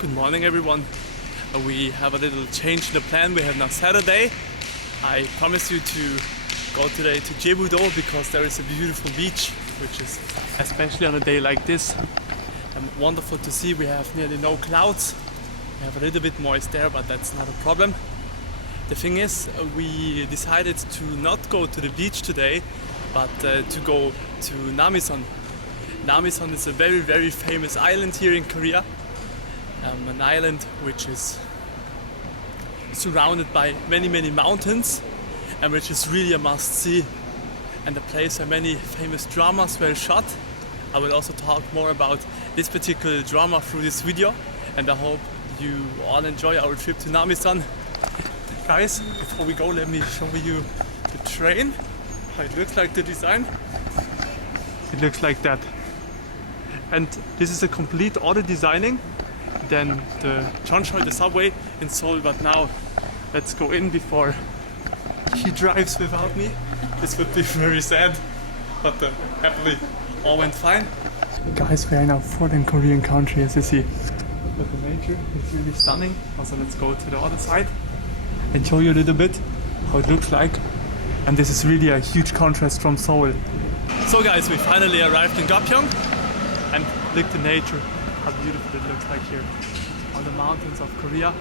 Good morning everyone. We have a little change in the plan. We have now Saturday. I promised you to go today to Jebu-do because there is a beautiful beach, which is especially on a day like this wonderful to see. We have nearly no clouds. We have a little bit moist there, but that's not a problem. The thing is, we decided to not go to the beach today, but to go to Namiisland. Namiisland is a very, very famous island here in Korea. An island which is surrounded by many, many mountains and which is really a must-see. And the place where many famous dramas were shot. I will also talk more about this particular drama through this video, and I hope you all enjoy our trip to Namiisland. Guys, before we go, let me show you the train, how it looks like, the design. It looks like that. And this is a complete other designing than the Chuncheon, the subway in Seoul. But now let's go in before he drives without me. This would be very sad, but happily all went fine. Guys, we are in a foreign Korean country, as you see. But the nature is really stunning. Also, let's go to the other side and show you a little bit how it looks like. And this is really a huge contrast from Seoul. So guys, we finally arrived in Gapyeong, and look at the nature, how beautiful it looks like here. All the mountains of Korea.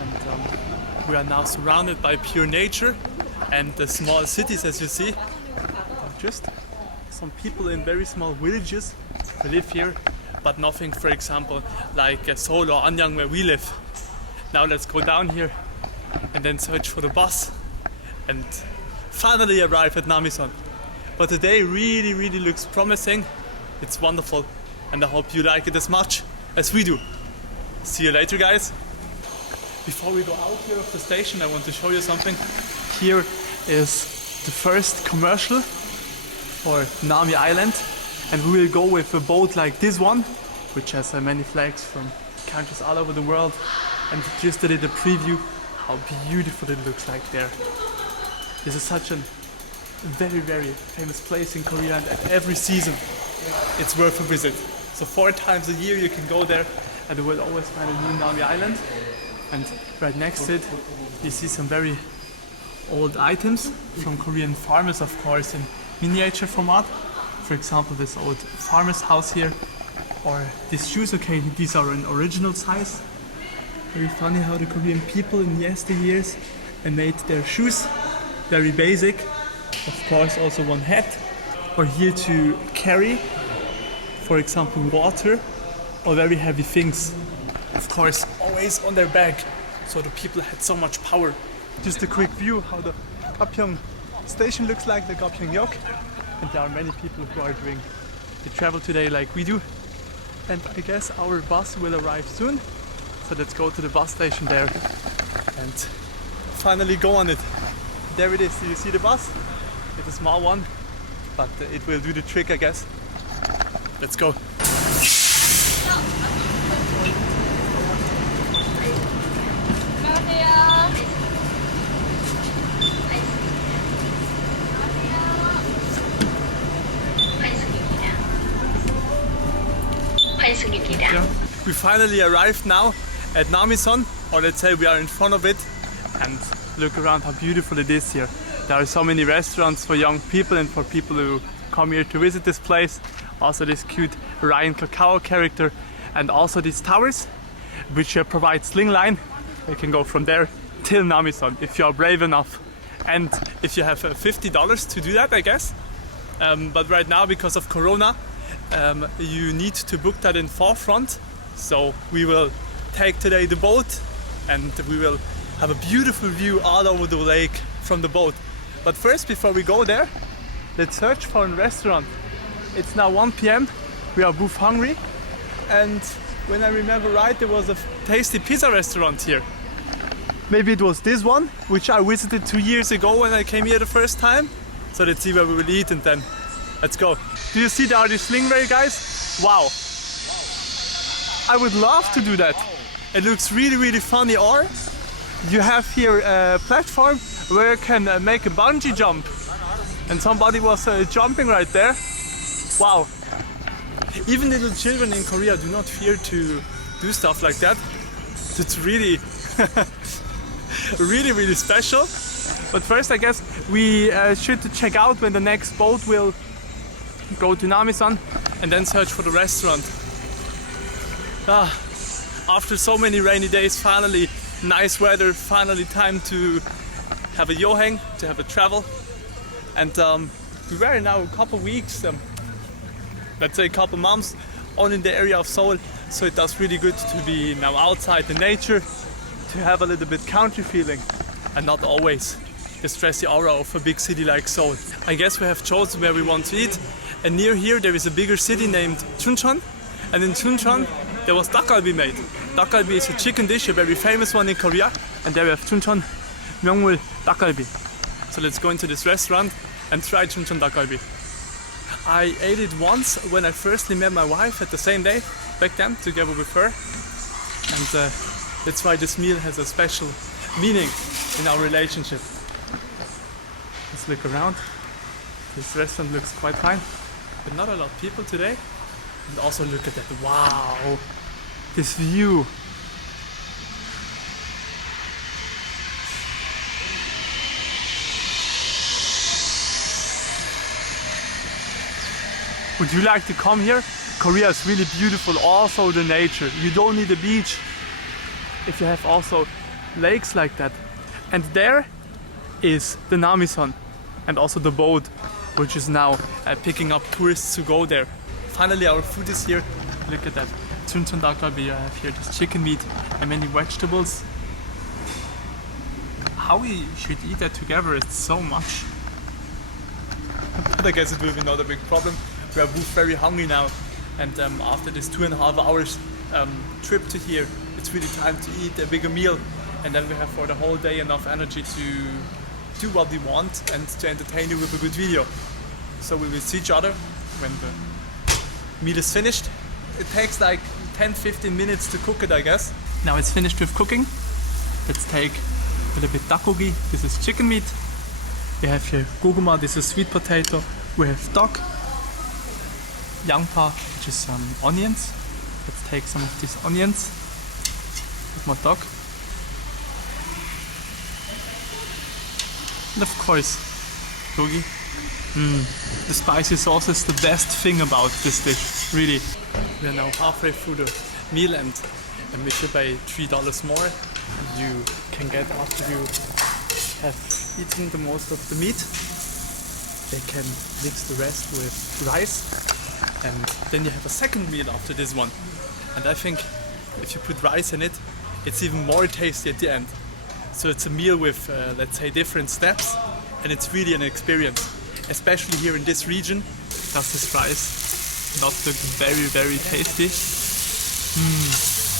And we are now surrounded by pure nature and the small cities, as you see. Just some people in very small villages who live here, but nothing, for example, like Seoul or Anyang where we live. Now let's go down here and then search for the bus and finally arrive at Namiisland. But today really, really looks promising. It's wonderful, and I hope you like it as much as we do. See you later, guys. Before we go out here of the station, I want to show you something. Here is the first commercial for Nami Island, and we will go with a boat like this one, which has many flags from countries all over the world, and just a little preview how beautiful it looks like there. This is such a very, very famous place in Korea, and at every season it's worth a visit. So 4 times a year you can go there, and you will always find a new Nami Island. And right next to it you see some very old items from Korean farmers, of course, in miniature format. For example, this old farmer's house here, or these shoes. Okay, these are an original size. Very funny how the Korean people in yesteryears made their shoes. Very basic. Of course, also one hat, or here to carry, for example, water or very heavy things. Of course, always on their back, so the people had so much power. Just a quick view how the Gapyeong station looks like, the Gapyeong-yok. And there are many people who are doing the travel today like we do. And I guess our bus will arrive soon. So let's go to the bus station there and finally go on it. There it is. Do you see the bus? It's a small one, but it will do the trick, I guess. Let's go. Yeah. We finally arrived now at Namiisland, or let's say we are in front of it, and look around how beautiful it is here. There are so many restaurants for young people and for people who come here to visit this place. Also this cute Ryan Cacao character, and also these towers which provide sling line. You can go from there till Namiisland if you are brave enough, and if you have $50 to do that, I guess. But right now, because of Corona, you need to book that in forefront. So we will take today the boat, and we will have a beautiful view all over the lake from the boat. But first, before we go there, let's search for a restaurant. It's now 1 p.m. We are both hungry, and when I remember right, there was a tasty pizza restaurant here. Maybe it was this one, which I visited 2 years ago when I came here the first time. So let's see where we will eat, and then let's go. Do you see the sling rail, guys? Wow. I would love to do that. It looks really, really funny. Or you have here a platform where you can make a bungee jump. And somebody was jumping right there. Wow. Even little children in Korea do not fear to do stuff like that. It's really, really special. But first, I guess we should check out when the next boat will go to Namiisland and then search for the restaurant. After so many rainy days, finally nice weather, finally time to have a yoheng, to have a travel. And we were now a couple weeks, let's say a couple months, on in the area of Seoul. So it does really good to be now outside in nature, to have a little bit country feeling and not always the stressy aura of a big city like Seoul. I guess we have chosen where we want to eat, and near here there is a bigger city named Chuncheon, and in Chuncheon there was dakgalbi made. Dakgalbi is a chicken dish, a very famous one in Korea, and there we have Chuncheon Myeongmul dakgalbi. So let's go into this restaurant and try Chuncheon dakgalbi. I ate it once when I firstly met my wife at the same day, back then, together with her. And that's why this meal has a special meaning in our relationship. Let's look around. This restaurant looks quite fine, but not a lot of people today. And also look at that, wow! This view. Would you like to come here? Korea is really beautiful, also the nature. You don't need a beach if you have also lakes like that. And there is the Namiisland and also the boat, which is now picking up tourists to go there. Finally our food is here. Look at that. Chuncheon dakgalbi, I have here this chicken meat and many vegetables. How we should eat that together is so much. But I guess it will be not a big problem. We are both very hungry now, and after this 2.5 hours trip to here, it's really time to eat a bigger meal, and then we have for the whole day enough energy to do what we want and to entertain you with a good video. So we will see each other when the meal is finished. It takes like 10-15 minutes to cook it, I guess. Now it's finished with cooking. Let's take a little bit dakgogi. This is chicken meat. We have here goguma, this is sweet potato. We have dok. Yangpa, which is onions. Let's take some of these onions with my dog. And of course, gogi. The spicy sauce is the best thing about this dish, really. We are now halfway through the meal, and we should pay $3 more. You can get after you have eaten the most of the meat. They can mix the rest with rice. And then you have a second meal after this one. And I think if you put rice in it, it's even more tasty at the end. So it's a meal with, let's say, different steps, and it's really an experience. Especially here in this region, does this rice not look very tasty?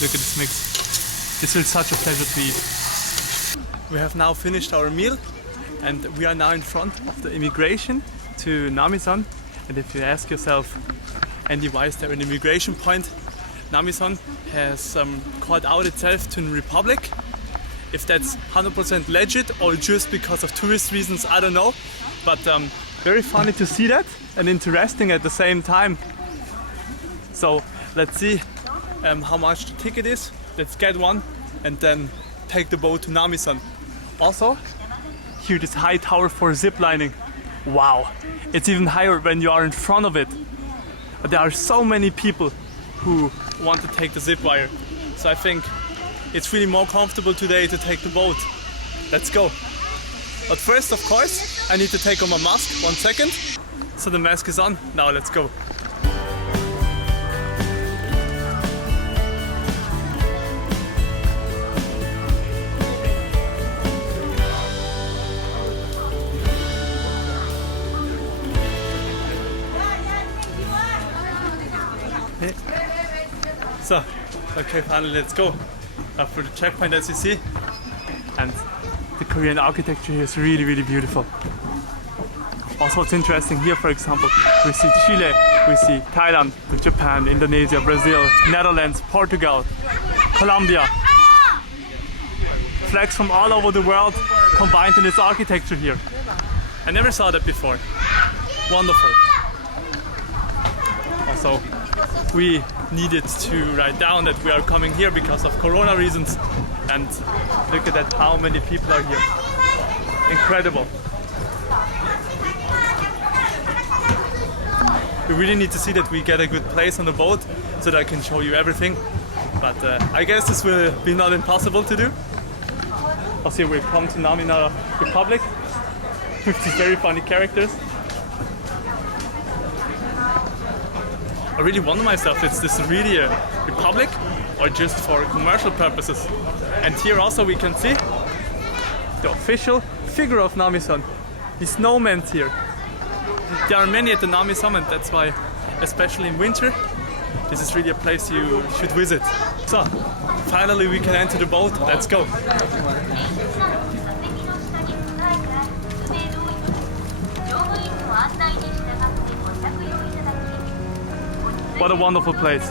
Look at this mix. This is such a pleasure to eat. We have now finished our meal, and we are now in front of the immigration to Namiisland. And if you ask yourself, Andy, why is there an immigration point? Namiisland has called out itself to a republic. If that's 100% legit or just because of tourist reasons, I don't know. But very funny to see that and interesting at the same time. So let's see how much the ticket is. Let's get one and then take the boat to Namiisland. Also, here this high tower for zip lining. Wow, it's even higher when you are in front of it. There are so many people who want to take the zip wire. So I think it's really more comfortable today to take the boat. Let's go. But first, of course, I need to take on my mask. 1 second. So the mask is on. Now let's go. So, okay, finally, let's go. For the checkpoint, as you see. And the Korean architecture here is really beautiful. Also, it's interesting here, for example, we see Chile, we see Thailand, Japan, Indonesia, Brazil, Netherlands, Portugal, Colombia. Flags from all over the world combined in this architecture here. I never saw that before. Wonderful. Also, we needed to write down that we are coming here because of Corona reasons. And look at that, how many people are here. Incredible. We really need to see that we get a good place on the boat so that I can show you everything. But I guess this will be not impossible to do. Also, we come to Nami Republic with these very funny characters. I really wonder myself, is this really a republic or just for commercial purposes? And here also we can see the official figure of Nami-san. The snowman's here. There are many at the Nami Summit, that's why, especially in winter, this is really a place you should visit. So, finally we can enter the boat, let's go. What a wonderful place.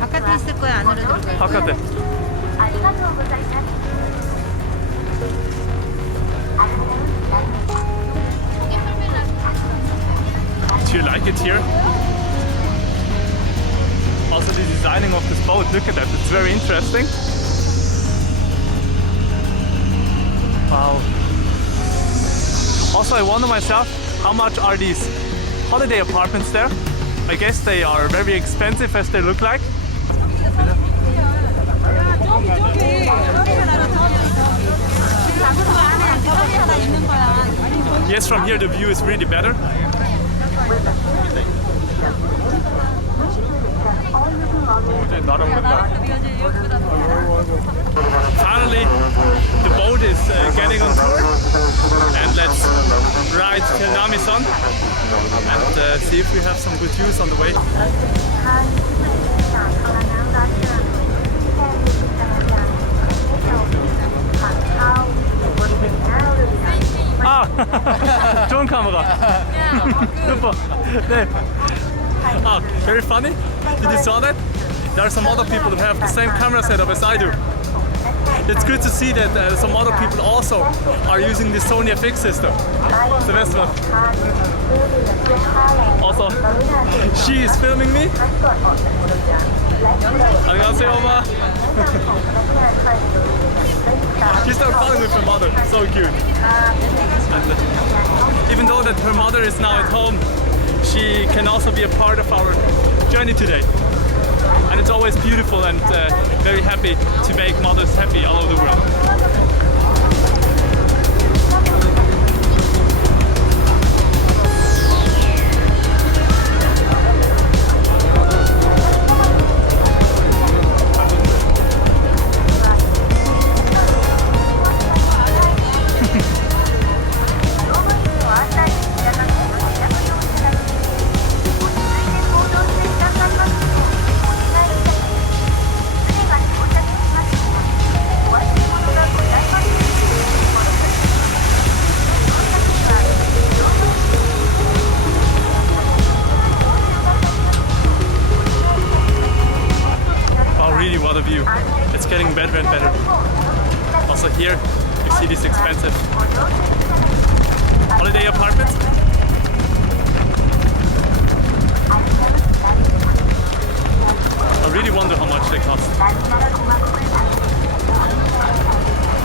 바깥에 있을 거야, 안으로 들어갈 거야? 바깥에. Do you like it here? Also the designing of this boat, look at that, it's very interesting. Wow. Also I wonder myself, how much are these holiday apartments there? I guess they are very expensive as they look like. Yes, from here the view is really better. Finally, the boat is getting on tour, and let's ride till Nami-san and see if we have some good views on the way. Ah, drone camera. Super. 네. Ah, very funny. Did you saw that? There are some other people that have the same camera setup as I do. It's good to see that some other people also are using the Sony FX system. Sylvester. Also, she is filming me. 안녕하세요, 엄마. She's now calling with her mother. So cute. And even though that her mother is now at home, she can also be a part of our journey today. And it's always beautiful and very happy to make mothers happy all over the world. What a view. It's getting better and better. Also here you see these expensive holiday apartments. I really wonder how much they cost.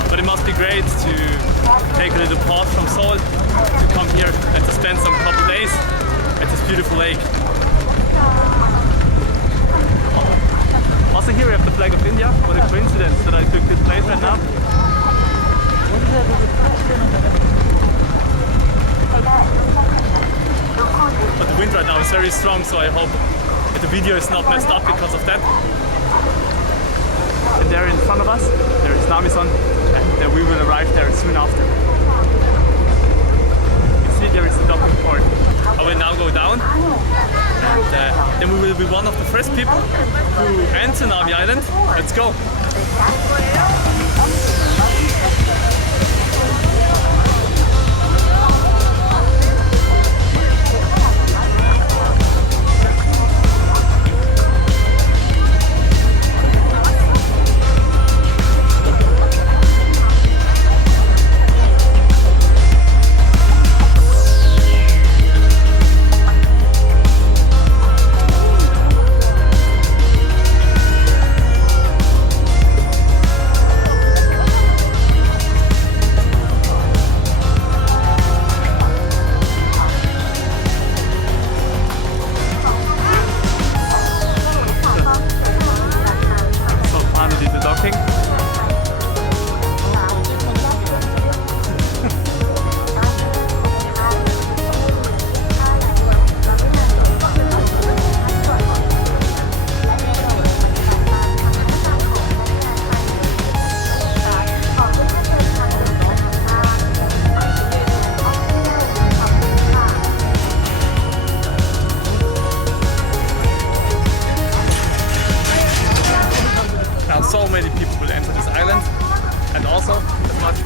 But it must be great to take a little pause from Seoul to come here and to spend some couple days at this beautiful lake. Also here we have the flag of India. What a coincidence that I took this place right now. But the wind right now is very strong, so I hope that the video is not messed up because of that. And there in front of us, there is Nami-san, and we will arrive there soon after. You see there is the docking port. I will now go down, and then we will be one of the first people who enter Nami Island. Let's go!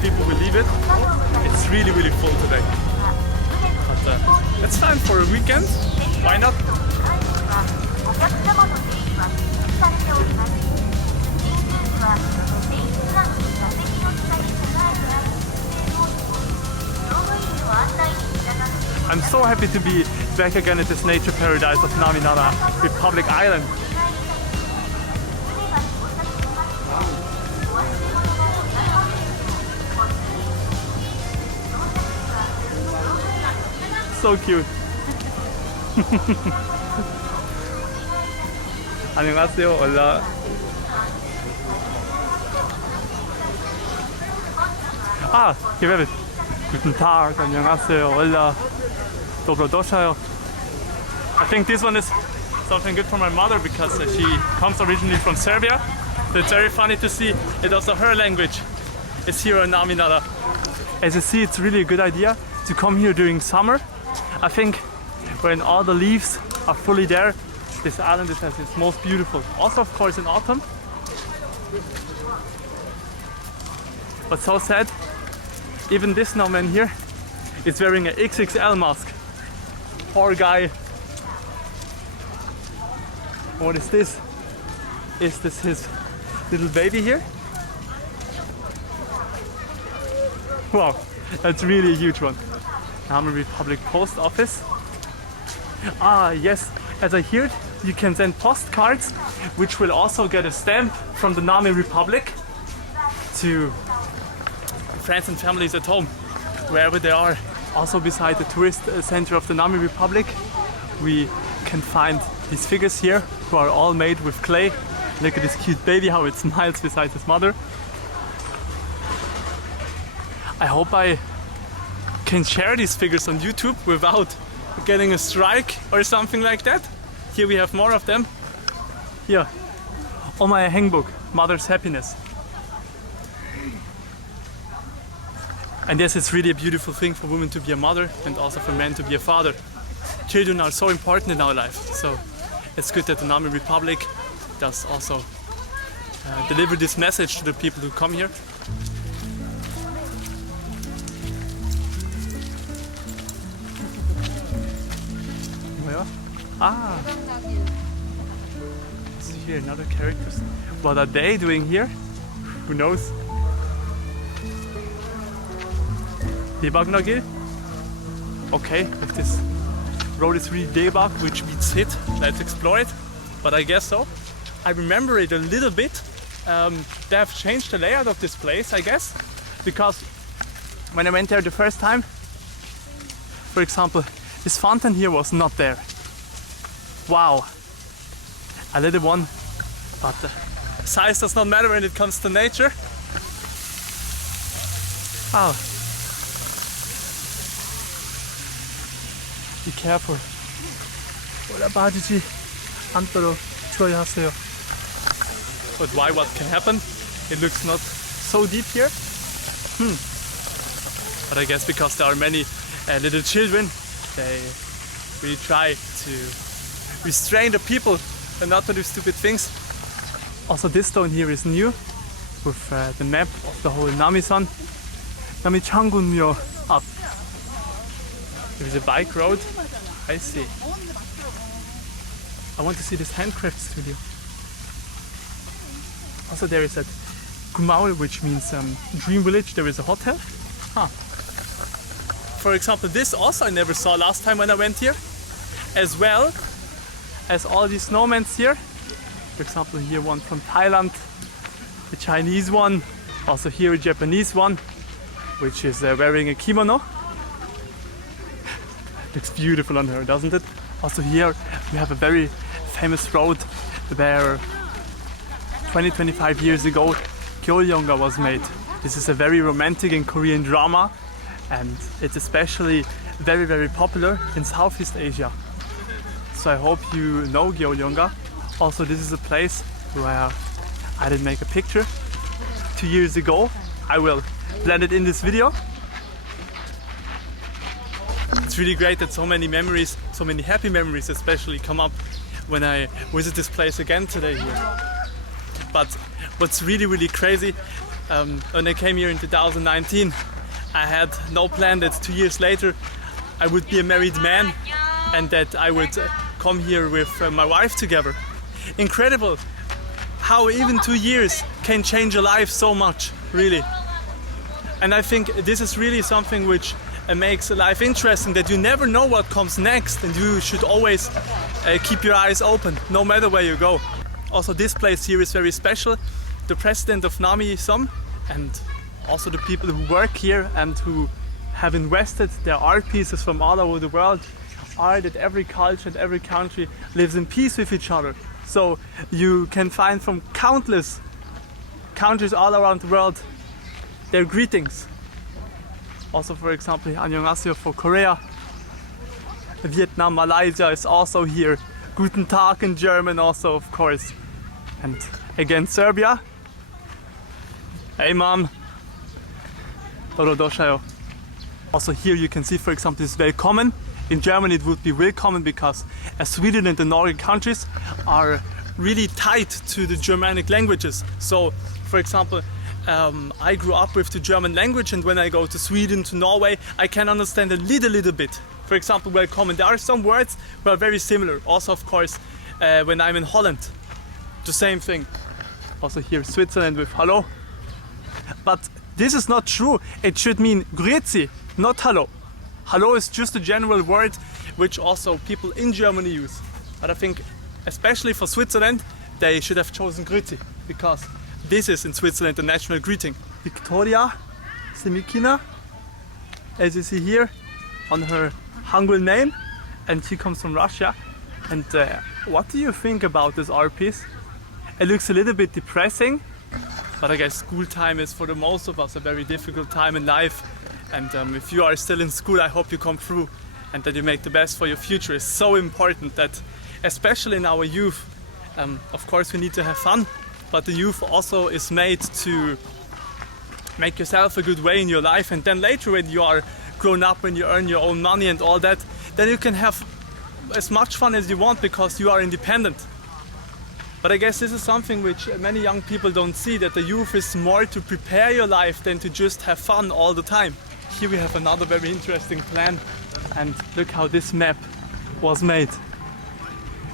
people believe it. It's really, really full today. But it's fine for a weekend. Why not? I'm so happy to be back again at this nature paradise of Namiisland, Republic Island. So cute. 안녕하세요. Hola. Ah, hier wäre es. Guten Tag. 안녕하세요. Hola. Dobrodošajo. I think this one is something good for my mother because she comes originally from Serbia. So it's very funny to see it also her language is here in Namiisland. As you see, it's really a good idea to come here during summer. I think when all the leaves are fully there, this island is at its most beautiful. Also, of course, in autumn. But so sad, even this snowman here is wearing an XXL mask. Poor guy. What is this? Is this his little baby here? Wow, that's really a huge one. Nami Republic Post Office. Ah, yes, as I heard, you can send postcards, which will also get a stamp from the Nami Republic to friends and families at home, wherever they are. Also beside the tourist center of the Nami Republic, we can find these figures here who are all made with clay. Look at this cute baby, how it smiles beside his mother. I hope I can share these figures on YouTube without getting a strike or something like that. Here we have more of them. Here, on my hangbook, Mother's Happiness. And yes, it's really a beautiful thing for women to be a mother and also for men to be a father. Children are so important in our life, so it's good that the Nami Republic does also deliver this message to the people who come here. Where? Ah! So here another characters. What are they doing here? Who knows? Debug Gil? Okay, if this road is really debug, which means hit, let's explore it. But I guess so. I remember it a little bit. They have changed the layout of this place, I guess, because when I went there the first time, for example, this fountain here was not there. Wow, a little one, but size does not matter when it comes to nature. Wow. Be careful. Hola 바지지 안 떨어 주의하세요. But why? What can happen? It looks not so deep here. But I guess because there are many little children, they really try to restrain the people and not to do stupid things. Also, this stone here is new with the map of the whole Namisan. Namichanggunmyo up. There's a bike road. I see. I want to see this handcraft studio. Also, there is that Gumaul, which means dream village. There is a hotel. Huh. For example, this also I never saw last time when I went here. As well as all these snowmen here. For example, here one from Thailand, a Chinese one. Also here a Japanese one, which is wearing a kimono. Looks beautiful on her, doesn't it? Also here we have a very famous road where 20-25 years ago 겨울연가 was made. This is a very romantic and Korean drama, and it's especially very, very popular in Southeast Asia. So I hope you know 겨울연가. Also, this is a place where I did make a picture 2 years ago. I will blend it in this video. It's really great that so many memories, so many happy memories especially, come up when I visit this place again today here. But what's really, really crazy, When I came here in 2019, I had no plan that 2 years later I would be a married man and that I would come here with my wife together. Incredible how even 2 years can change a life so much, really. And I think this is really something which makes life interesting, that you never know what comes next and you should always keep your eyes open, no matter where you go. Also, this place here is very special. The president of Namiisland and also the people who work here and who have invested their art pieces from all over the world are that every culture and every country lives in peace with each other. So you can find from countless countries all around the world their greetings. Also, for example, Annyeonghaseyo for Korea. Vietnam, Malaysia is also here. Guten Tag in German also, of course. And again, Serbia. Hey mom. Dobrodošajo. Also here you can see, for example, this willkommen. In German it would be willkommen because Sweden and the Nordic countries are really tied to the Germanic languages. So, for example, I grew up with the German language, and when I go to Sweden, to Norway, I can understand a little bit. For example, willkommen. There are some words that are very similar. Also, of course, when I'm in Holland, the same thing. Also here, Switzerland with hallo. But this is not true. It should mean grüezi, not hallo. Hallo is just a general word which also people in Germany use. But I think, especially for Switzerland, they should have chosen grüezi, because this is in Switzerland the national greeting. Victoria Semikina, as you see here on her Hangul name, and she comes from Russia. And what do you think about this art piece? It looks a little bit depressing, but I guess school time is for the most of us a very difficult time in life. And if you are still in school, I hope you come through and that you make the best for your future. It's so important that, especially in our youth, of course we need to have fun, but the youth also is made to make yourself a good way in your life, and then later when you are grown up, when you earn your own money and all that, then you can have as much fun as you want because you are independent. But I guess this is something which many young people don't see, that the youth is more to prepare your life than to just have fun all the time. Here we have another very interesting plan, and look how this map was made.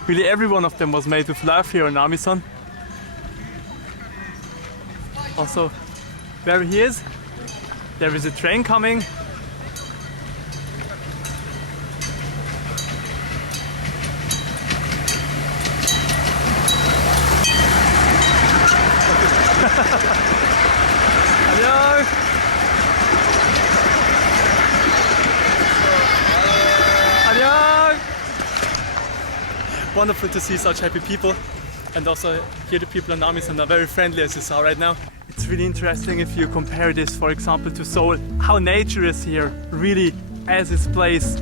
Really every one of them was made with love here in Namiisland. Also, where he is, there is a train coming. Hello. Hello. Wonderful to see such happy people, and also here the people in Namiisland are very friendly, as you saw right now. It's really interesting if you compare this, for example, to Seoul, how nature is here really as its place,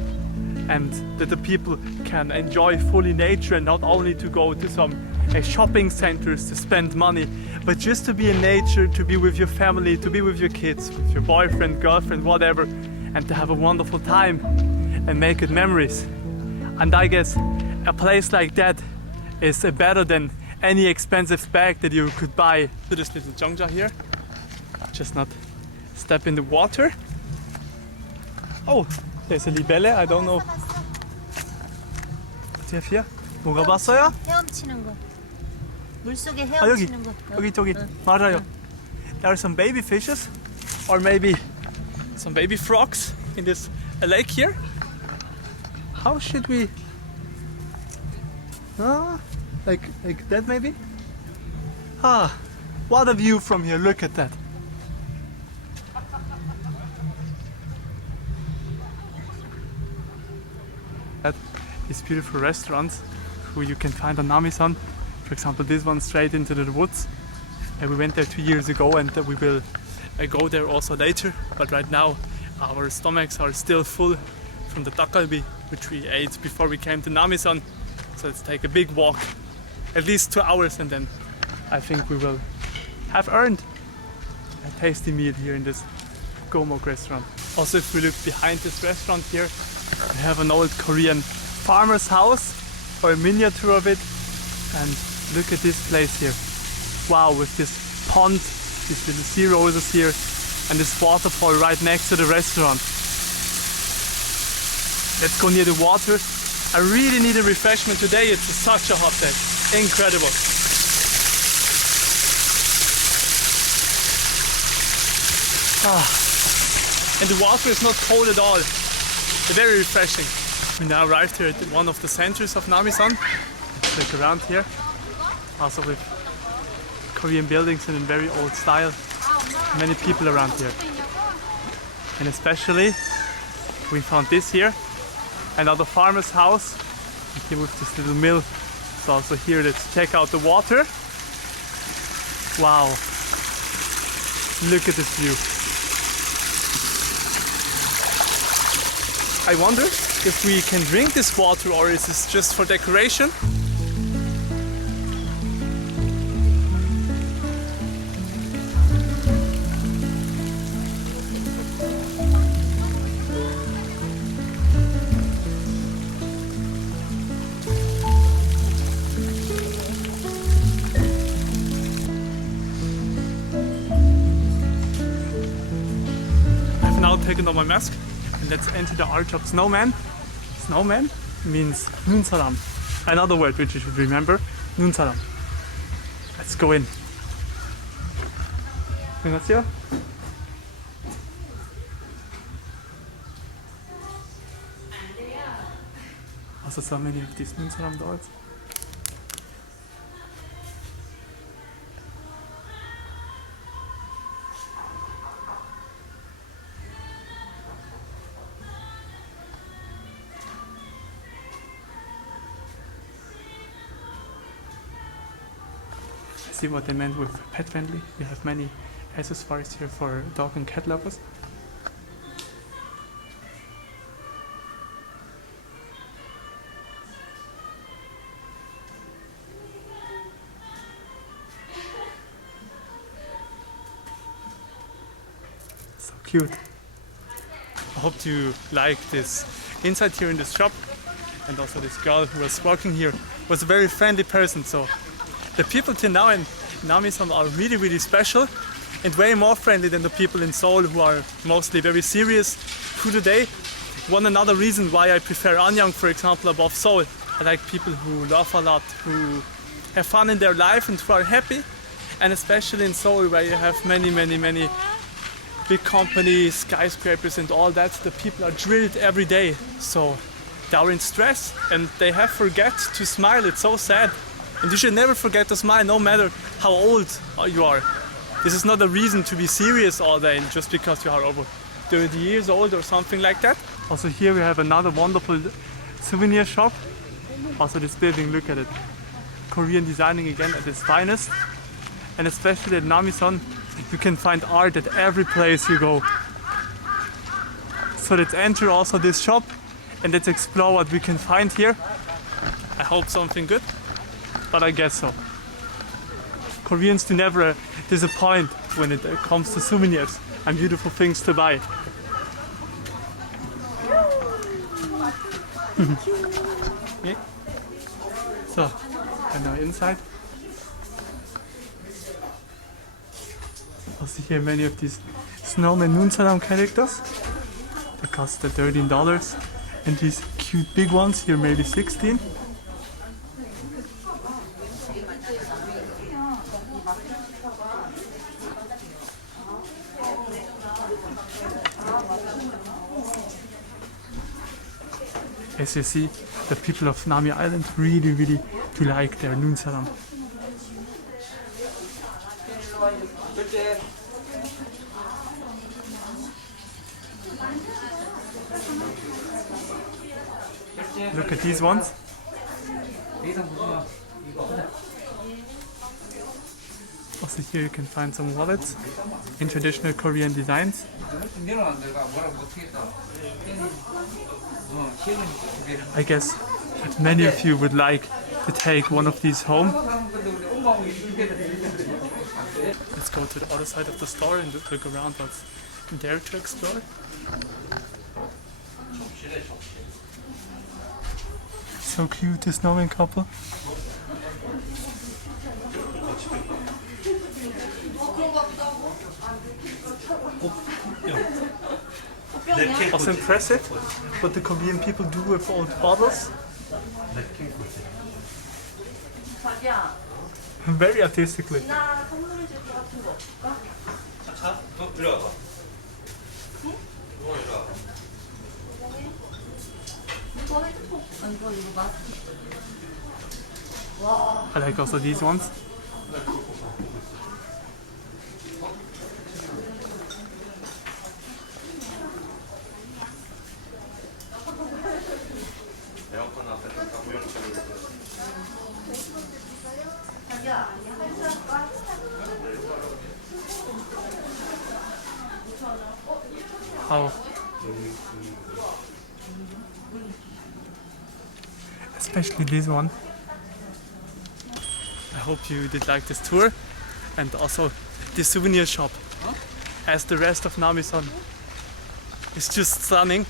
and that the people can enjoy fully nature and not only to go to some shopping centers to spend money, but just to be in nature, to be with your family, to be with your kids, with your boyfriend, girlfriend, whatever, and to have a wonderful time and make good memories. And I guess a place like that is better than any expensive bag that you could buy. To this little Jeongja here, just not step in the water. Oh, there's a libelle, I don't know. What do you have here? 뭐가 봤어요? 헤엄치는 거. 물속에 아, 여기, 헤엄치는 거. 저기. 맞아요. There are some baby fishes, or maybe some baby frogs in this lake here. How should we? Like that maybe? Ah, what a view from here, look at that. These beautiful restaurants who you can find on Namiisland. For example, this one straight into the woods. We went there 2 years ago, and we will go there also later. But right now our stomachs are still full from the takgalbi which we ate before we came to Namiisland. So let's take a big walk, at least 2 hours, and then I think we will have earned a tasty meal here in this Gomok restaurant. Also, if we look behind this restaurant here, we have an old Korean farmer's house, or a miniature of it, and look at this place here. Wow, with this pond these little sea roses here, and this waterfall right next to the restaurant. Let's go near the water. I really need a refreshment today. It's such a hot day. Incredible. And the water is not cold at all. Very refreshing. We now arrived here at one of the centers of Namiisland. Let's look around here. Also with Korean buildings in a very old style. Many people around here. And especially we found this here. Another farmer's house. And here with this little mill. So also here, let's check out the water. Wow. Look at this view. I wonder if we can drink this water or is this just for decoration? I've now taken off my mask. Let's enter the Arch of Snowman. Snowman means 눈사람. Another word which you should remember, 눈사람. Let's go in. 안녕하세요. Also so many of these 눈사람 dolls. See what they meant with pet friendly. We have many accessories here for dog and cat lovers. So cute. I hope you like this inside here in this shop. And also this girl who was working here was a very friendly person. So the people till now in Namiisland are really, really special and way more friendly than the people in Seoul who are mostly very serious to today. One another reason why I prefer Anyang, for example, above Seoul. I like people who laugh a lot, who have fun in their life and who are happy. And especially in Seoul where you have many big companies, skyscrapers and all that, the people are drilled every day. So they are in stress and they have forget to smile. It's so sad. And you should never forget to smile, no matter how old you are. This is not a reason to be serious all day just because you are over 30 years old or something like that. Also here we have another wonderful souvenir shop. Also this building, look at it. Korean designing again at its finest. And especially at Namiisland, you can find art at every place you go. So let's enter also this shop and let's explore what we can find here. I hope something good. But I guess so. Koreans do never disappoint when it comes to souvenirs and beautiful things to buy. Okay. So, and now inside. Also here many of these snowman 눈사람 characters. They cost $13. And these cute big ones here maybe 16. As you see, the people of Nami Island really do like their 눈사람. Look at these ones. Also here you can find some wallets in traditional Korean designs. I guess many of you would like to take one of these home. Let's go to the other side of the store and look around what's there to explore. So cute, this snowman couple. was impressive what the Korean people do with old bottles. Very artistically. I like also these ones. How? Especially this one. I hope you did like this tour, and also the souvenir shop, as the rest of Namiisland. It's just stunning,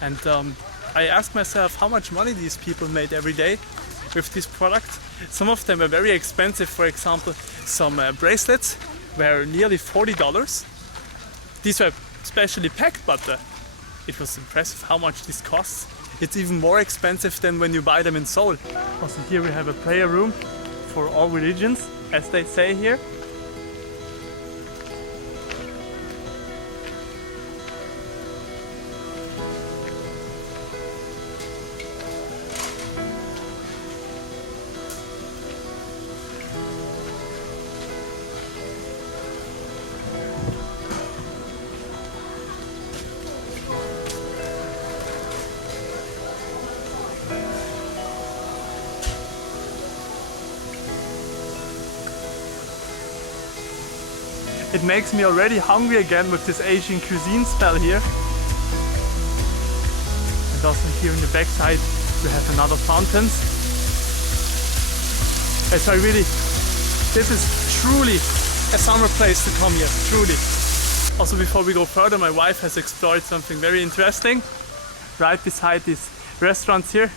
and I asked myself how much money these people made every day with this product. Some of them are very expensive. For example, some bracelets were nearly $40. These were specially packed, but it was impressive how much this costs. It's even more expensive than when you buy them in Seoul. Also here we have a prayer room for all religions, as they say here. It makes me already hungry again with this Asian cuisine smell here. And also here in the backside we have another fountains. It's this is truly a summer place to come here, truly. Also before we go further, my wife has explored something very interesting. Right beside these restaurants here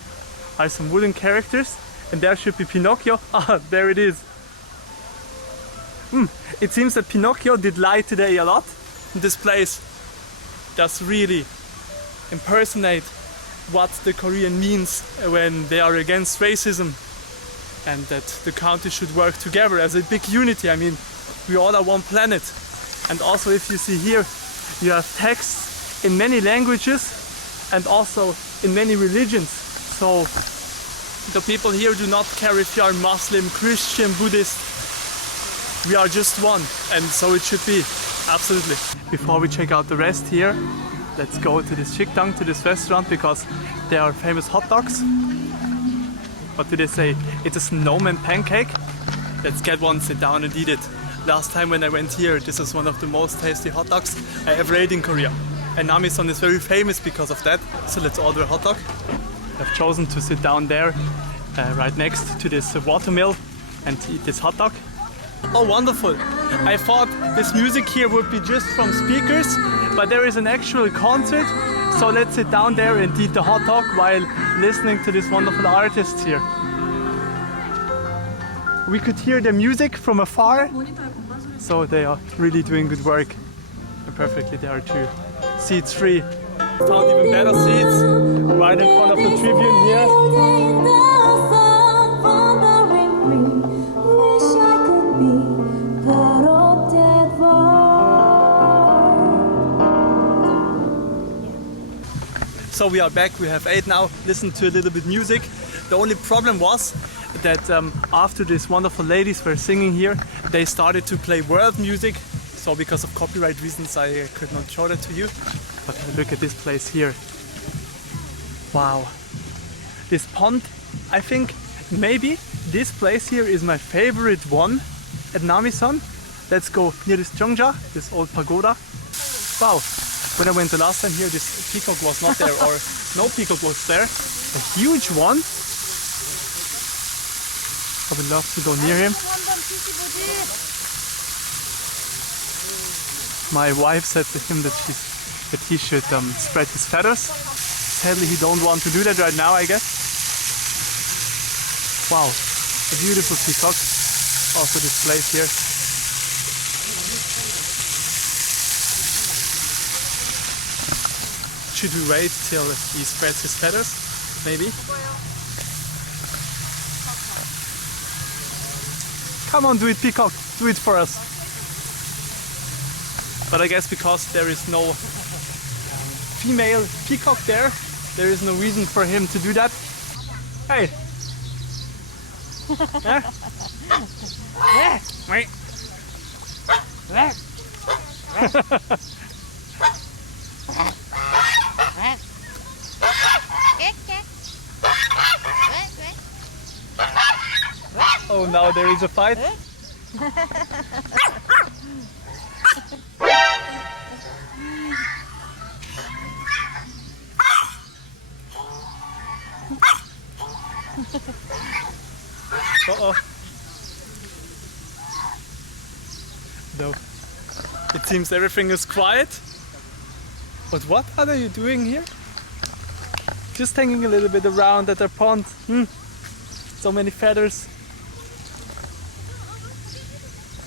are some wooden characters, and there should be Pinocchio. Ah, there it is. It seems that Pinocchio did lie today a lot. This place does really impersonate what the Korean means when they are against racism, and that the country should work together as a big unity. I mean, we all are one planet. And also if you see here, you have texts in many languages and also in many religions. So the people here do not care if you are Muslim, Christian, Buddhist. We are just one, and so it should be, absolutely. Before we check out the rest here, let's go to this Shikdang, to this restaurant, because there are famous hot dogs. What do they say? It's a snowman pancake. Let's get one, sit down and eat it. Last time when I went here, this was one of the most tasty hot dogs I ever ate in Korea. And Namiisland is very famous because of that, so let's order a hot dog. I've chosen to sit down there, right next to this watermill, and eat this hot dog. Oh, wonderful! I thought this music here would be just from speakers, but there is an actual concert, so let's sit down there and eat the hot dog while listening to this wonderful artists here. We could hear the music from afar, so they are really doing good work. And perfectly, there are two seats free. Found even better seats right in front of the tribune here. So we are back, we have ate now, listened to a little bit music. The only problem was that after these wonderful ladies were singing here, they started to play world music. So because of copyright reasons I could not show that to you. But look at this place here. Wow. This pond, I think maybe this place here is my favorite one at Namiisland. Let's go near this Chuncheon, this old pagoda. Wow. When I went the last time here, this peacock was not there, or no peacock was there. A huge one. I would love to go near him. My wife said to him that he should spread his feathers. Sadly, he don't want to do that right now, I guess. Wow, a beautiful peacock. Also this place here. should we wait till he spreads his feathers? Maybe? Come on, do it, peacock. Do it for us. But I guess because there is no female peacock there is no reason for him to do that. Hey! Wait. Oh, now there is a fight. Uh-oh. No. It seems everything is quiet. But what are you doing here? Just hanging a little bit around at their pond. So many feathers.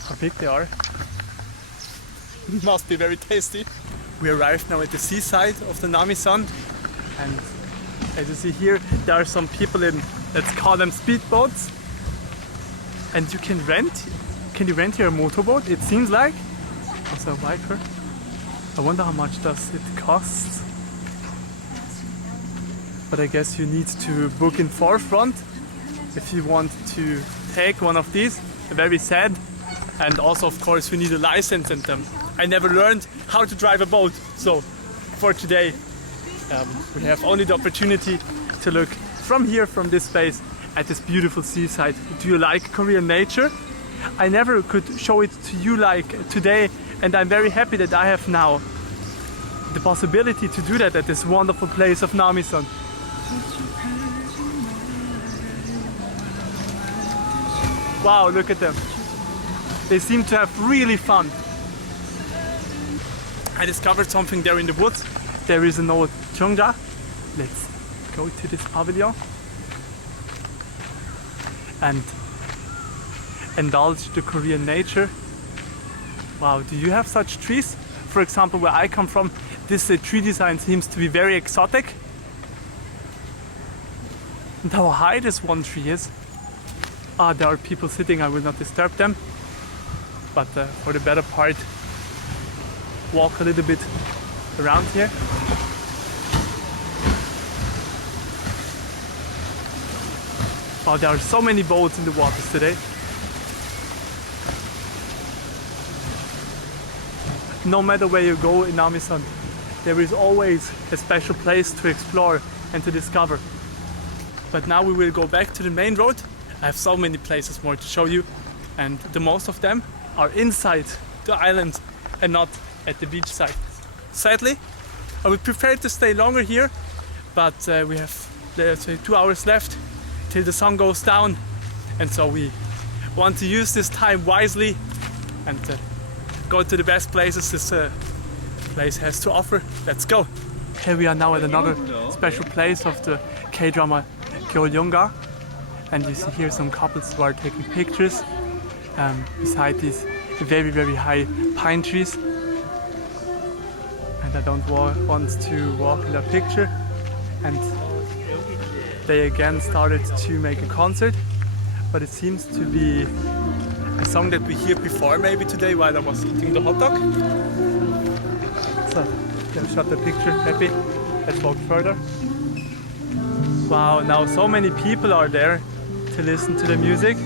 How big they are. Must be very tasty. We arrived now at the seaside of the Namiisland, and as you see here, there are some people in, let's call them speedboats, and you can rent. Can you rent here a motorboat? It seems like. Also a viper. I wonder how much does it cost. But I guess you need to book in forefront if you want to take one of these. Very sad. And also, of course, we need a license, and I never learned how to drive a boat. So for today, we have only the opportunity to look from here, from this space, at this beautiful seaside. Do you like Korean nature? I never could show it to you like today, and I'm very happy that I have now the possibility to do that at this wonderful place of Namiisland. Wow, look at them. They seem to have really fun. I discovered something there in the woods. There is an old Chuncheon. Let's go to this pavilion and indulge the Korean nature. Wow, do you have such trees? For example, where I come from, this tree design seems to be very exotic. And how high this one tree is. There are people sitting, I will not disturb them. But for the better part, walk a little bit around here. Oh, there are so many boats in the waters today. No matter where you go in Namiisland, there is always a special place to explore and to discover. But now we will go back to the main road. I have so many places more to show you, and the most of them are inside the island and not at the beach side. Sadly, I would prefer to stay longer here, but we have, let's say, 2 hours left till the sun goes down, and so we want to use this time wisely and go to the best places this place has to offer. Let's go! Here we are now at another special place of the K-Drama 겨울연가, and you see here some couples who are taking pictures beside these very, very high pine trees. And I don't want to walk in that picture. And they again started to make a concert, but it seems to be a song that we hear before maybe today while I was eating the hot dog. So, can shot the picture, happy. Let's walk further. Wow, now so many people are there to listen to the music.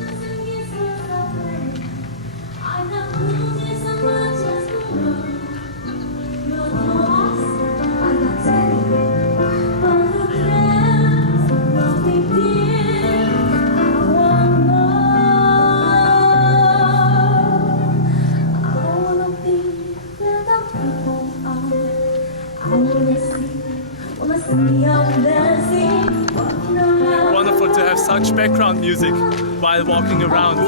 Wonderful to have such background music while walking around.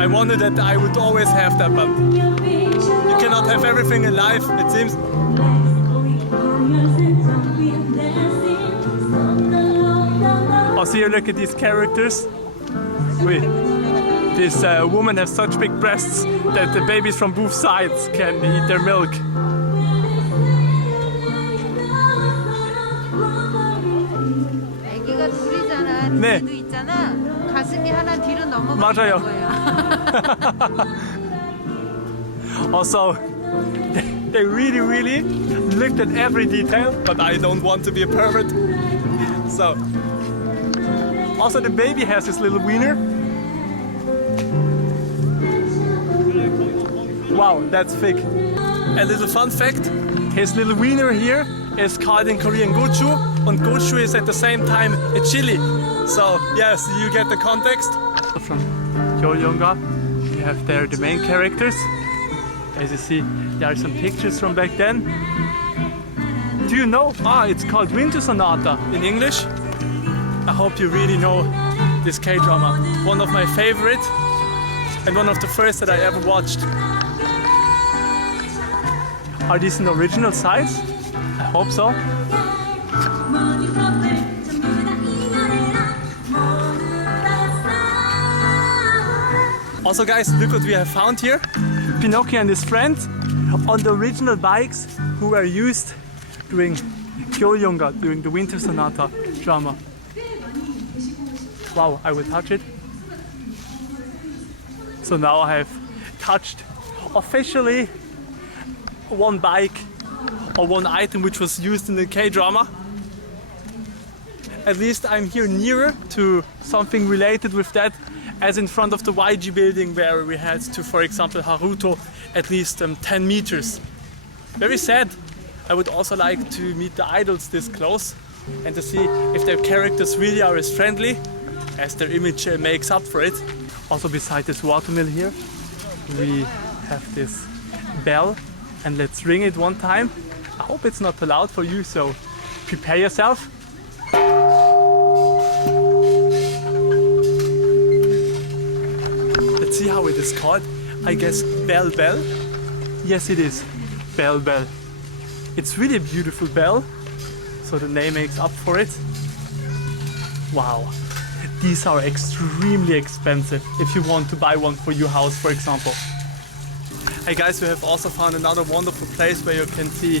I wondered that I would always have that, but you cannot have everything in life, it seems. Also here, look at these characters. Wait, this woman has such big breasts that the babies from both sides can eat their milk. 나는 네. 데도 있잖아. 가슴이 하나 뒤로 넘어가는 맞아요. 거야. Also, they really looked at every detail, but I don't want to be a pervert. So, also the baby has his little wiener. Wow, that's thick. A little fun fact, his little wiener here is called in Korean gochu, and gochu is at the same time a chili. So, yes, you get the context. From 겨울연가, you have there the main characters. As you see, there are some pictures from back then. Do you know? It's called Wintersonata in English. I hope you really know this K-drama. One of my favorite and one of the first that I ever watched. Are these in the original size? I hope so. Also guys, look what we have found here. Pinocchio and his friends on the original bikes who were used during 겨울연가, during the Wintersonata drama. Wow, I will touch it. So now I have touched officially one bike or one item which was used in the K-drama. At least I'm here nearer to something related with that, as in front of the YG building where we had to, for example, Haruto at least 10 meters. Very sad. I would also like to meet the idols this close and to see if their characters really are as friendly as their image makes up for it. Also beside this watermill here, we have this bell, and let's ring it one time. I hope it's not too loud for you, so prepare yourself. Let's see how it is called. I guess bell bell. Yes, it is bell bell. It's really a beautiful bell, so the name makes up for it. Wow, these are extremely expensive if you want to buy one for your house, for example. Hey guys, we have also found another wonderful place where you can see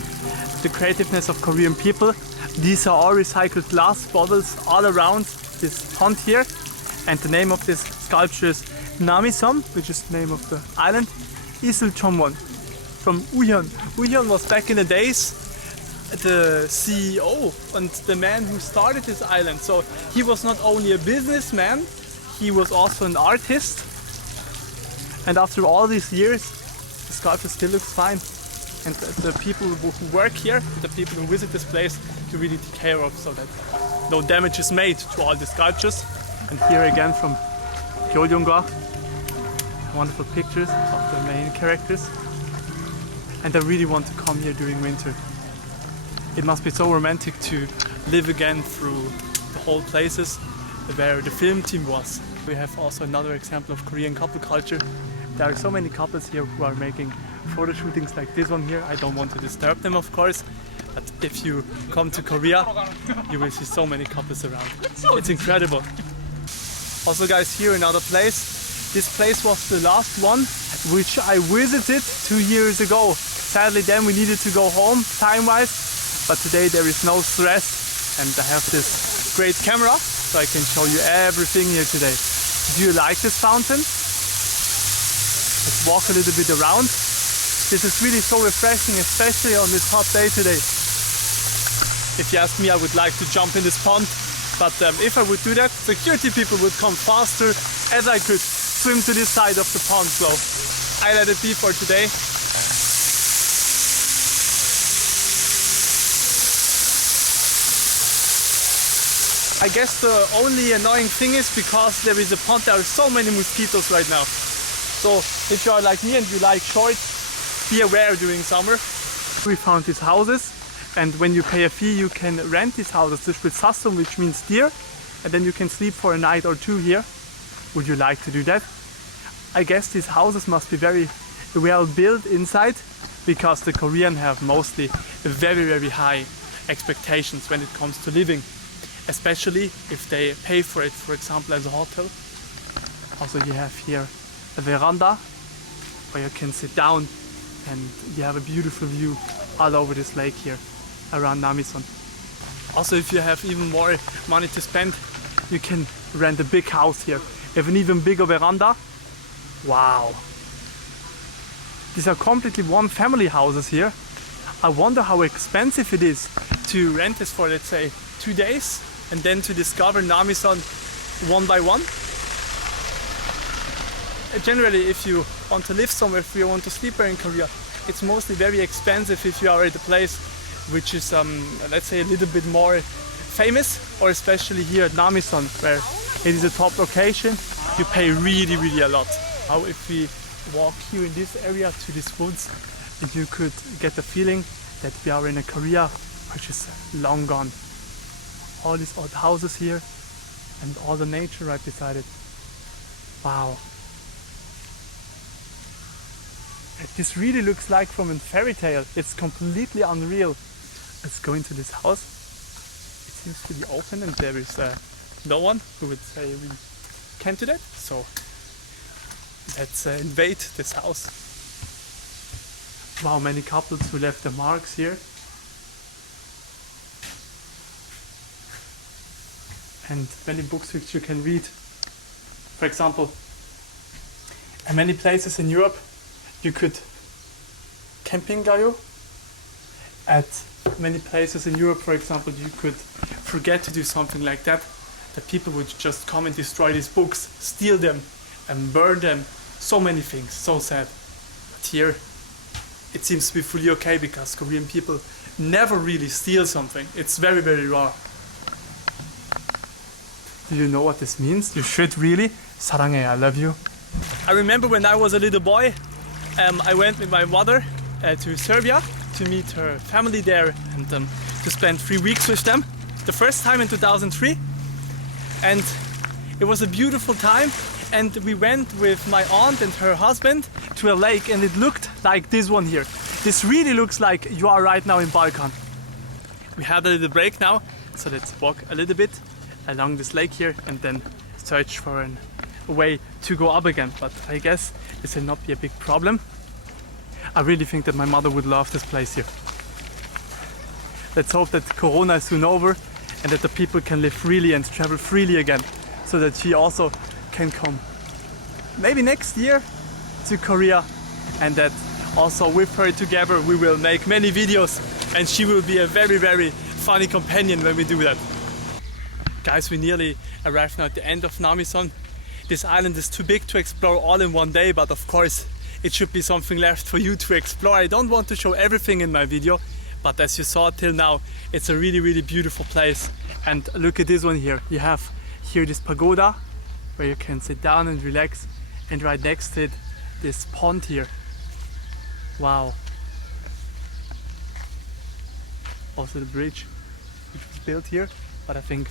the creativeness of Korean people. These are all recycled glass bottles all around this pond here, and the name of this sculpture is Namiisland, which is the name of the island, Chuncheon from Uhyun. Uhyun was back in the days the CEO and the man who started this island. So he was not only a businessman, he was also an artist. And after all these years, the sculpture still looks fine. And the people who work here, the people who visit this place, to really take care of so that no damage is made to all the sculptures. And here again from 겨울연가, wonderful pictures of the main characters. And I really want to come here during winter. It must be so romantic to live again through the whole places where the film team was. We have also another example of Korean couple culture. There are so many couples here who are making photo shootings like this one here. I don't want to disturb them, of course, but if you come to Korea, you will see so many couples around. It's incredible. Also guys, here another place. This place was the last one which I visited 2 years ago. Sadly then we needed to go home time-wise, but today there is no stress and I have this great camera so I can show you everything here today. Do you like this fountain? Let's walk a little bit around. This is really so refreshing, especially on this hot day today. If you ask me, I would like to jump in this pond, but if I would do that, security people would come faster as I could swim to this side of the pond, so I let it be for today. I guess the only annoying thing is because there is a pond, there are so many mosquitoes right now. So if you are like me and you like shorts, be aware during summer. We found these houses, and when you pay a fee you can rent these houses. This is sasum, which means deer, and then you can sleep for a night or two here. Would you like to do that? I guess these houses must be very well built inside, because the Koreans have mostly very high expectations when it comes to living, especially if they pay for it, for example as a hotel. Also you have here a veranda where you can sit down and you have a beautiful view all over this lake here around Namiisland. Also, if you have even more money to spend, you can rent a big house here. You have an even bigger veranda. Wow. These are completely one family houses here. I wonder how expensive it is to rent this for, let's say, 2 days and then to discover Namiisland one by one. Generally, if you want to live somewhere, if you want to sleep here in Korea, it's mostly very expensive if you are at a place which is, let's say, a little bit more famous, or especially here at Namiisland, where it is a top location, you pay really, really a lot. Now, if we walk here in this area to these woods, you could get the feeling that we are in a Korea which is long gone. All these old houses here and all the nature right beside it. Wow. This really looks like from a fairy tale. It's completely unreal. Let's go into this house. It seems to be open and there is no one who would say we can't do that. So let's invade this house. Wow, many couples who left their marks here. And many books which you can read. For example, in many places in Europe you could camping gayo. At many places in Europe, for example, you could forget to do something like that. That people would just come and destroy these books, steal them and burn them. So many things, so sad. But here it seems to be fully okay because Korean people never really steal something. It's very, very rare. Do you know what this means? You should really. 사랑해, I love you. I remember when I was a little boy, I went with my mother to Serbia to meet her family there and to spend 3 weeks with them. The first time in 2003. And it was a beautiful time. And we went with my aunt and her husband to a lake, and it looked like this one here. This really looks like you are right now in Balkan. We had a little break now, so let's walk a little bit along this lake here and then search for a way to go up again. But I guess this will not be a big problem. I really think that my mother would love this place here. Let's hope that Corona is soon over and that the people can live freely and travel freely again, so that she also can come maybe next year to Korea, and that also with her together we will make many videos and she will be a very, very funny companion when we do that. Guys, we nearly arrived now at the end of Namiisland. This island is too big to explore all in one day, but of course it should be something left for you to explore. I don't want to show everything in my video, but as you saw till now, it's a really, really beautiful place. And look at this one here. You have here this pagoda where you can sit down and relax, and right next to it this pond here. Wow. Also the bridge which was built here, but I think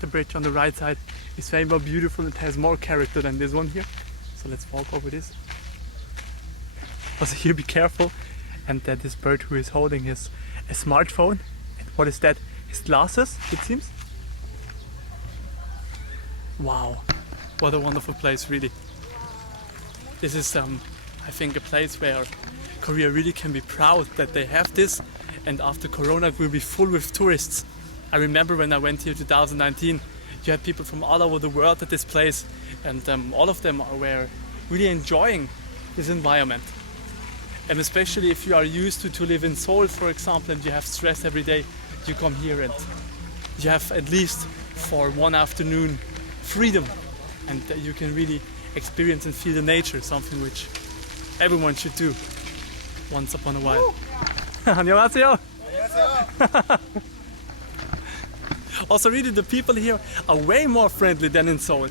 the bridge on the right side is way more beautiful. It has more character than this one here. So let's walk over this. Also here, be careful, and that this bird who is holding his a smartphone. And what is that? His glasses, it seems. Wow, what a wonderful place, really. This is, I think, a place where Korea really can be proud that they have this, and after Corona it will be full with tourists. I remember when I went here in 2019, you had people from all over the world at this place, and all of them were really enjoying this environment. And especially if you are used to live in Seoul, for example, and you have stress every day, you come here and you have at least for one afternoon freedom, and you can really experience and feel the nature, something which everyone should do once upon a while. 안녕하세요. Also, really, the people here are way more friendly than in Seoul.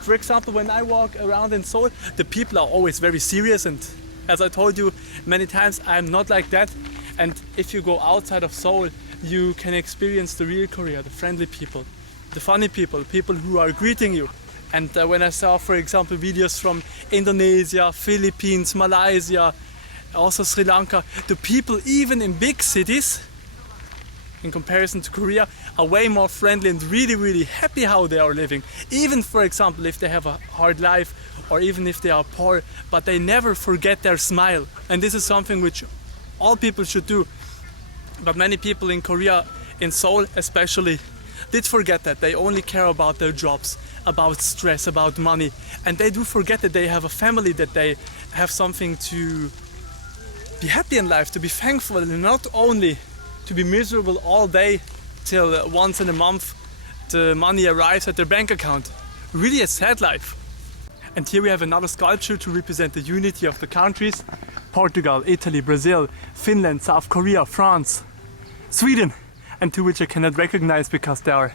For example, when I walk around in Seoul, the people are always very serious, and as I told you many times, I'm not like that. And if you go outside of Seoul, you can experience the real Korea, the friendly people, the funny people, people who are greeting you. And when I saw, for example, videos from Indonesia, Philippines, Malaysia, also Sri Lanka, the people even in big cities, in comparison to Korea, are way more friendly and really, really happy how they are living. Even, for example, if they have a hard life or even if they are poor, but they never forget their smile. And this is something which all people should do. But many people in Korea, in Seoul especially, did forget that. They only care about their jobs, about stress, about money, and they do forget that they have a family, that they have something to be happy in life, to be thankful, and not only to be miserable all day till once in a month the money arrives at their bank account. Really a sad life. And here we have another sculpture to represent the unity of the countries: Portugal, Italy, Brazil, Finland, South Korea, France, Sweden, and two which I cannot recognize because they are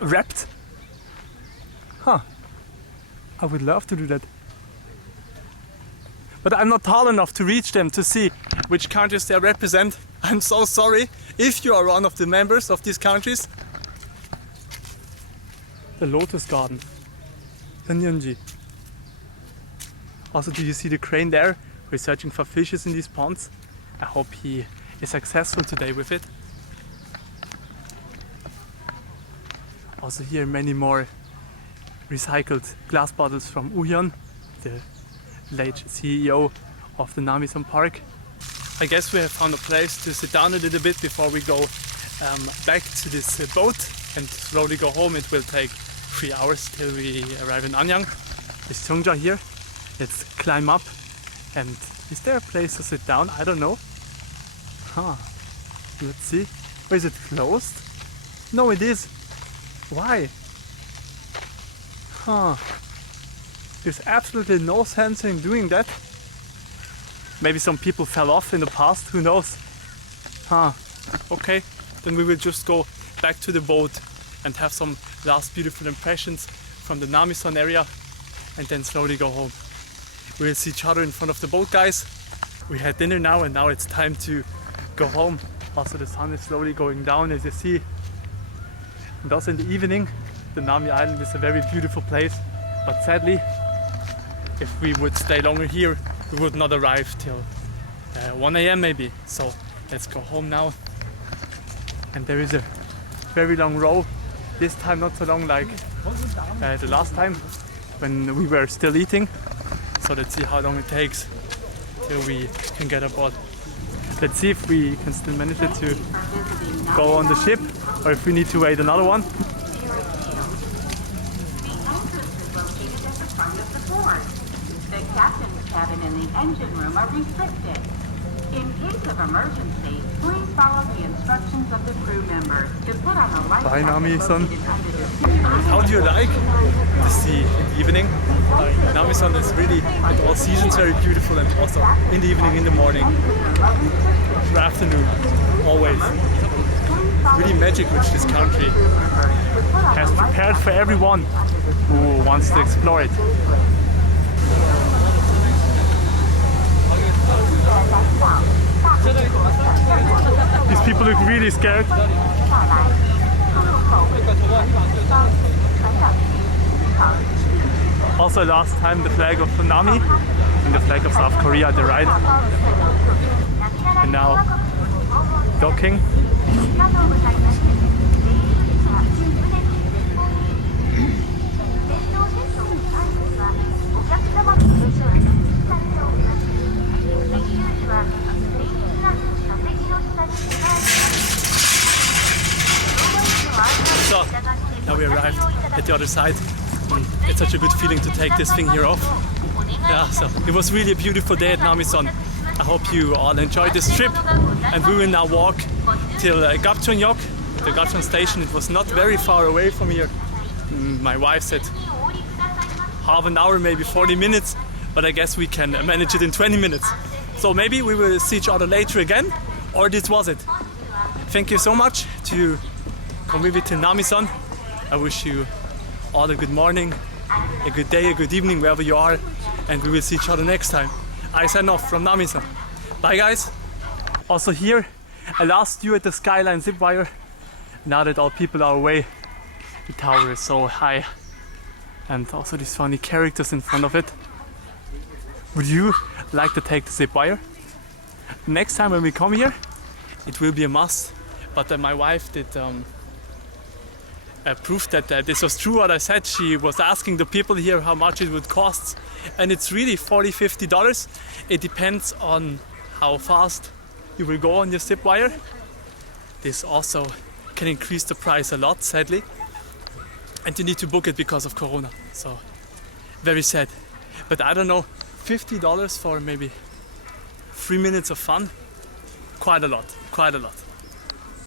wrapped. Huh. I would love to do that. But I'm not tall enough to reach them to see which countries they represent. I'm so sorry if you are one of the members of these countries. The lotus garden. Chuncheon. Also, do you see the crane there? We're searching for fishes in these ponds. I hope he is successful today with it. Also here many more recycled glass bottles from Uhyun, the late CEO of the Namiisland park. I guess we have found a place to sit down a little bit before we go back to this boat and slowly go home. It will take 3 hours till we arrive in Anyang. There's Chuncheon here. Let's climb up. And is there a place to sit down? I don't know. Huh. Let's see. Or is it closed? No, it is. Why? Huh. There's absolutely no sense in doing that. Maybe some people fell off in the past, who knows? Huh. Okay, then we will just go back to the boat and have some last beautiful impressions from the Namiisland area and then slowly go home. We'll see each other in front of the boat, guys. We had dinner now and now it's time to go home. Also the sun is slowly going down, as you see. And also in the evening, the Nami Island is a very beautiful place, but sadly, if we would stay longer here, we would not arrive till 1 AM maybe. So let's go home now. And there is a very long row, this time not so long like the last time when we were still eating. So let's see how long it takes till we can get aboard. Let's see if we can still manage it to go on the ship or if we need to wait another one. The captain's cabin and the engine room are restricted. In case of emergency, please follow the instructions of the crew members to put on the life Bye, Nami-san. jacket located under the How do you like the sea in the evening? Namiisland is really at all seasons very beautiful, and also in the evening, in the morning, the afternoon, always. Really magic which this country has prepared for everyone who wants to explore it. These people look really scared. Also last time the flag of Nami and the flag of South Korea at the right. And now docking. So, now we arrived at the other side. It's such a good feeling to take this thing here off. Yeah, so it was really a beautiful day at Namiisland. I hope you all enjoyed this trip, and we will now walk till Gapcheon-yok, the Gapcheon station. It was not very far away from here. My wife said half an hour, maybe 40 minutes, but I guess we can manage it in 20 minutes. So maybe we will see each other later again, or this was it. Thank you so much to come with me to Namiisland. I wish you all a good morning, a good day, a good evening, wherever you are, and we will see each other next time. I sign off from Namiisland. Bye, guys. Also here, a last view at the skyline zip wire. Now that all people are away, the tower is so high, and also these funny characters in front of it. Would you like to take the zip wire? Next time when we come here, it will be a must. But my wife did proof that this was true what I said. She was asking the people here how much it would cost, and it's really $40–50. It depends on how fast you will go on your zip wire. This also can increase the price a lot, sadly. And you need to book it because of Corona. So very sad. But I don't know, $50 for maybe 3 minutes of fun? Quite a lot, quite a lot.